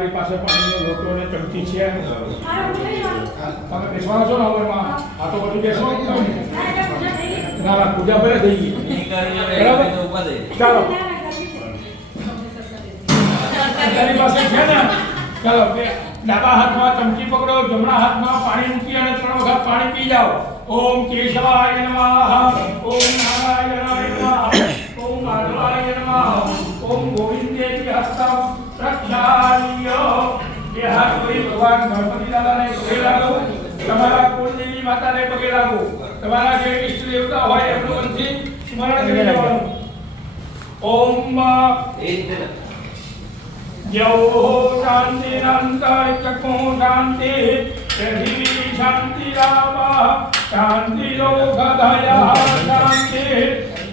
મારી પાસે પાણીનો લોટો અને ચમચી છે. તમે બેસવાના છો ને હવે એમાં? આ તો બધું બેસવા ના ના પૂજા ભલે થઈ ગઈ. ચાલો. તારી પાસે છે ને? ચાલો ડાબા હાથમાં ચમચી પકડો જમણા હાથમાં પાણી મૂકી અને ત્રણ વખત પાણી પી જાઓ. ઓમ કેશવાય નમઃ ઓમ નારાયણ કે હાથ જોડી ભગવાન ગણપતિ દાદાને પગે લાગો, તમારા કુળદેવી માતાને પગે લાગો. તમારા જે ઇષ્ટ દેવતા હોય એમનું મનથી સ્મરણ કરી લેવાનું. ઓમ યૌ શાંતિ રાંતાય ચકો શાંતિ પૃથિવી શાંતિ રામા. શાંતિ લોકધયા શાંતિ.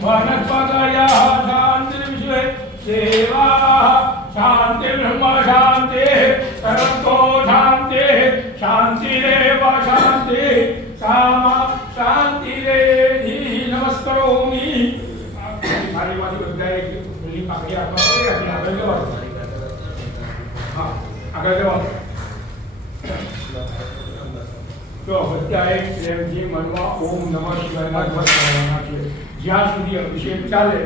વનસ્પતયા શાંતિ વિશ્વે. સેવા શાંતિ. રેવ શાંતિ સામા શાંતિ રે નમસ્કરોમિ મારી વાળી બધાએ પેલી પાકડી આપવા આપણે આગળ જવાનું હા, આગળ જવાનું તો બધાએ પ્રેમજી મનમાં ઓમ નમઃ શિવાયના ધ્વજ કરવાના છે. જ્યાં સુધી અભિષેક ચાલે,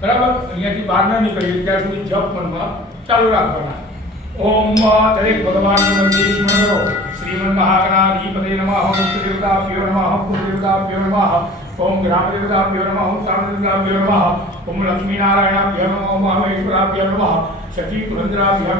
બરાબર? અહીંયાથી બહાર ના નીકળીએ, ત્યાં સુધી જપ મનમાં ચાલુ રાખવાના. ઓમ દરેક ભગવાનનું મંદિર સ્મરણ કરો. શ્રીમન મહાગણાધિપતે નમઃ ઓમ દેવતાભ્યો નમઃ ઓમ દેવતાભ્યો નમઃ ઓમ ગ્રામ દેવતાભ્યો નમઃ ઓમ સામ દેવતાભ્યો નમઃ ઓમ લક્ષ્મીનારાયણાભ્યો નમઃ ઓમ મહેશ્વરાભ્યો નમઃ સતી પુરંદરાભ્યો